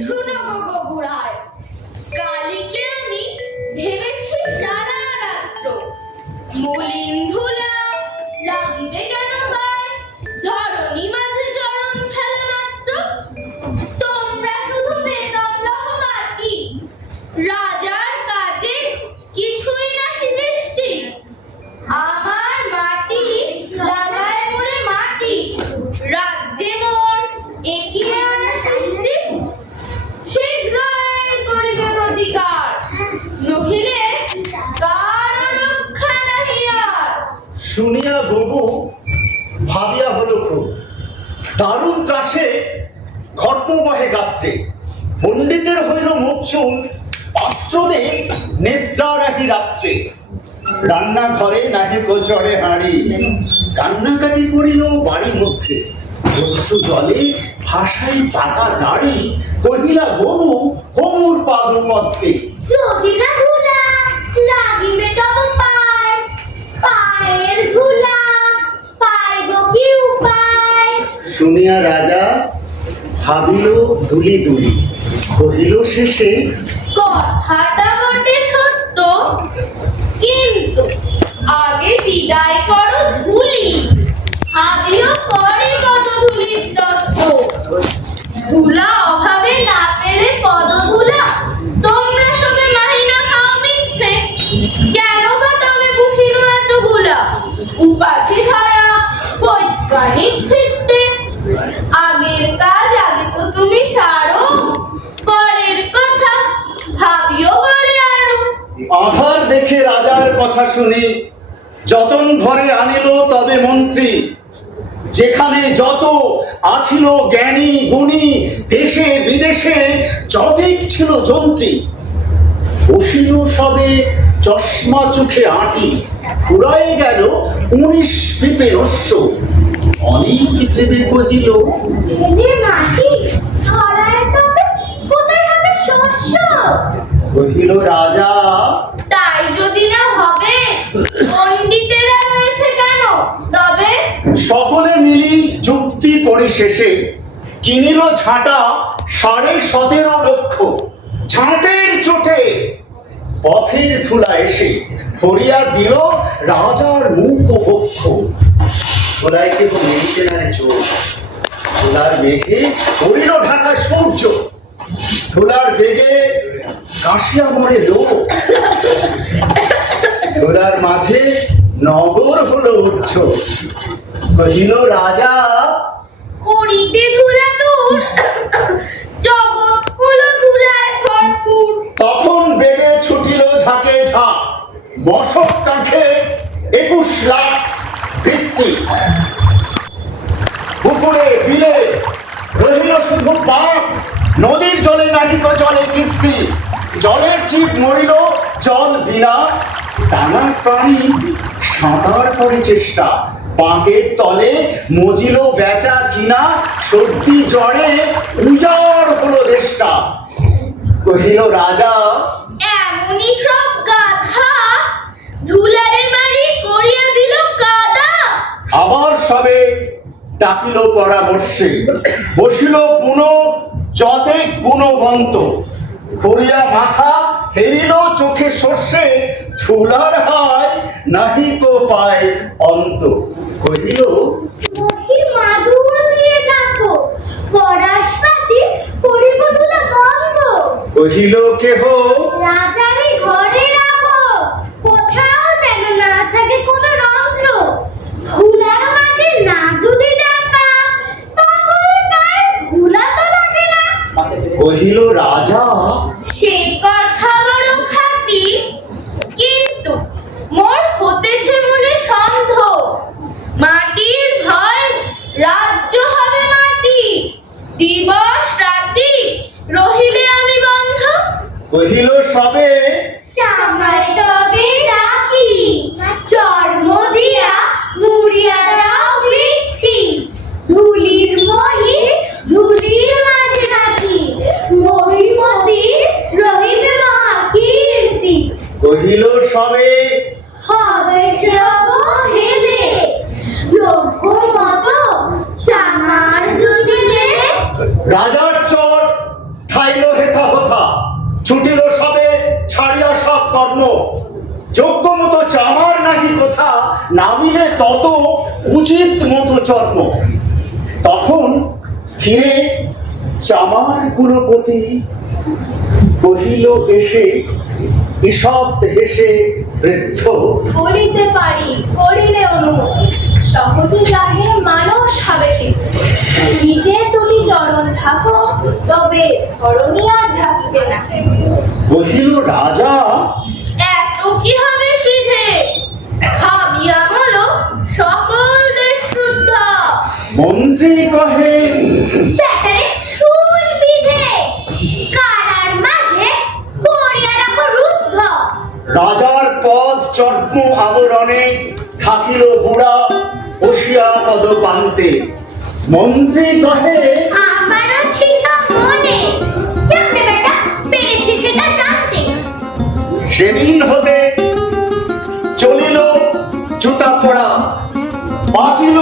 শুনো গো বুড়ায়, কালীকে আমি ভেবেছি সারা রাত্র। মলিন ধুলা লাগিবে কেন পায়, ধরণী মাঝে চরণ ফেলা মাত্র। তোমরা শুধু বেদম লহ মাটি, রাজার কাজে কিছুই নাহি দৃষ্টি। আমার মাটি লাগায় মোরে মাটি, রাজ্যে মোর এগিয়ে আনা সৃষ্টি। শীঘ্রই করিবে প্রতিকার, নহিলে কার রক্ষা নাহি আর। শুনিয়া গবু ভাবিয়া হলো খুব, দারুণ ত্রাসে ঘটন বহে গাত্রে। পণ্ডিতের হইল মুখ চুল, পাত্রদের নেত্রারাহি রাত্রে। রান্নাঘরে নাহি কোচরে হাঁড়ি, কান্নাকাটি পড়িল বাড়ির মধ্যে। অশ্রু জলে ভাসাই পাকা দাড়ি, কহিলা গরু হবুর পাদুর মধ্যে। যদি না ধুলা লাগিবে তব পায়, পায়ের ধুলা পাইব কি উপায়। শুনিয়া রাজা ভাবিল দুলি দুলি, কহিল শেষে কথাটা বটে সত্য, কিন্তু আগে বিদায় করো ধুলি। ভাবিও পরে পদধূলির তত্ত্ব। ধুলা অভাবে না পেলে পদধূলা, তোমরা সবে মাহিনা খাও মিথ্যে। কেন বা তবে বুঝিল এতগুলা, উপাধি ধরা বৈজ্ঞানিক ভিত্তে। আগের কাজ আগে তো তুমি সারো, পরের কথা ভাবিও পরে আরো। আধার দেখে রাজার কথা শুনি যতন ভরে আনিল তবে মন্ত্রী। যেখানে যত আছিল জ্ঞানী গুণী, দেশে বিদেশে যদিক ছিল যন্ত্রী। বসিল সবে চশমা চোখে আঁটি, ফুরাই গেল 19 পিপের অশ্ব। অনেক ভেবে কহিল মাটি ধরায় তবে কোথায় হবে শস্য। কহিল রাজা তাই যদি না হবে, পণ্ডিতেরা রয়েছে কেন তবে। সকলে মিলি যুক্তি করে শেষে কিনিল ঝাঁটা 17.5 লক্ষ। ঝাঁটের চোটে পথের ধুলা এসে ভরিয়া দিল রাজার মুখ ও বক্ষ। ধুলায় কেবল মেঘে নারে চোখ, ধুলার মেঘে পড়িল ঢাকা সূর্য। ধুলার বেগে কাশিয়া মরে লোক, ধুলার মাঝে নগর হলো উচ্চ। কহিল রাজা করিতে ধুলা দূর, জগৎ হলো ধুলায় ভরপুর। তখন বেগে ছুটিল ঝাঁকে ঝাঁক, মশক কাঁখে 21 লাখ বৃত্তি। পুকুরে বিলে রহিল শুধু পাক, নদীর জলে নাহিক জলে কিস্তি। জলের জীব মরিল জল বিনা, টানা প্রাণী সাঁতার করে চেষ্টা। পাকের তলে মজিল বেচা কিনা, সর্দি জ্বরে উজাড় হলো দেশটা। কহিল রাজা এমনই সব গাধা, ধুলারে বাড়ি করিয়া দিল কাদা। আবার সবে ডাকিল পরামর্শে, বসিল পুনঃ যতে গুণবন্ত। ঘুরিয়া মাথা হেরিল চোখে সর্ষে, ধুলার হায় নাহিক পায় অন্ত। কহিল মহির মাদুর দিয়ে রাখো, পরাশপাতি করিব ধুলা বন্ধ। কহিল কেহ রাজারে ঘরে রাখো, কোথাও যেন না থাকে কোনো রন্ধ্র। ধুলার মাঝে না যদি ডাকা, তাহলে গায়ে ধুলা তো লাগে না। কহিল রাজা সে কথা বড় খাঁটি, কিন্তু মোর হতেছে মনে সন্দেহ। মাটির ভয় রাজ্য হবে মাটি, দিবস রাতি রহিলে আমি বন্ধ। কহিল সবে আমার তবে ডাকি, চর্ম দিয়া মুড়িয়া দাও বৃদ্ধি। ধুলির মহি ধুলির মাঝে থাকি, মহিমতি রহিবে মহাকীর্তি। কহিল সবে হবে সব হেলে, যোগ্য মতো চামার যদি মেলে। রাজার চর খাইল হেথা হোথা, ছুটিল সবে ছাড়িয়া সব কর্ম, যোগ্য মতো চামার নাহি কোথা, নামিলে তত উচিত মতো চর্ম। তখন ফিরে চামার গুণপতি কহিল এসে, ঈষৎ হেসে বৃদ্ধ, বলিতে পারি করিলে অনুমতি, সহজে যাহে মানস হবে সিদ্ধ। নিজে তুমি চরণ ঢাকো, তবে ধরণী আর ঢাকিতে না। কহিল রাজা, এত কি হবে সিধে, ভাবিয়া বল সকল দেশ শুদ্ধ। মন্ত্রী কহে, ব্যাটারে শুল বিধে, কারার মাঝে করিয়া রাখো রুদ্ধ। রাজার পদ চর্ম আবরণে থাকিল বুড়া বসিয়া পদপান্তে। মন্ত্রী কহে, আমারও ছিল মনে, কেমনে বেটা পেরেছি সেটা জানতে। সেদিন হতে চলিল জুতা পড়া, বাঁচিল